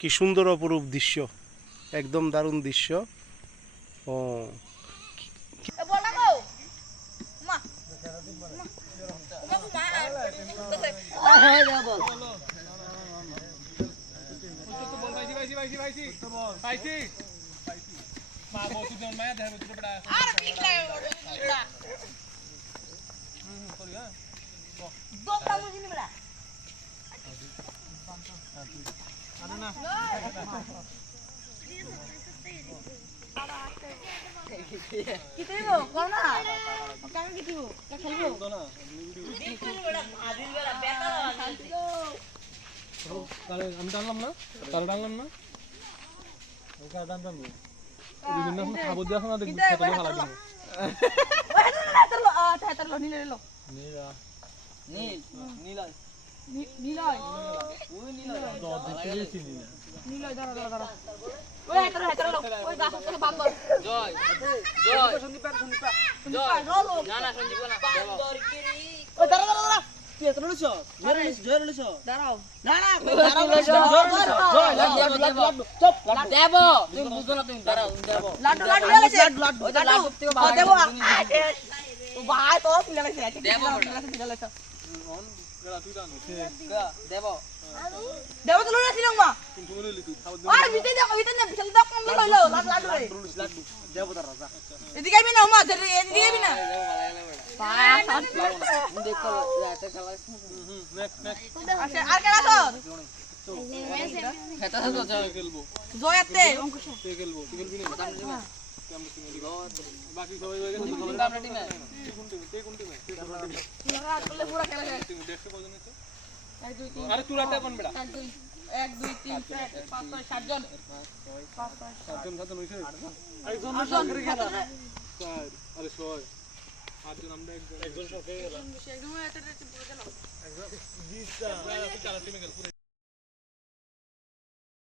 কি সুন্দর অপরূপ দৃশ্য, একদম দারুণ দৃশ্য। ও আমি টানলাম না, তারা টানলাম না, খাবার দিয়ে আসো না, দেখবি ভালো আরে তুই রাতে কোন বেড়া 1 2 3 4 5 6 7 জন 7 জন হইছে আরেকজন সরকারে গেল 4 আরে 6 8 জন আমরা একজন সরকারে গেল একজন এত রাতে পড়ে গেল একজন 20টা টিমে গেল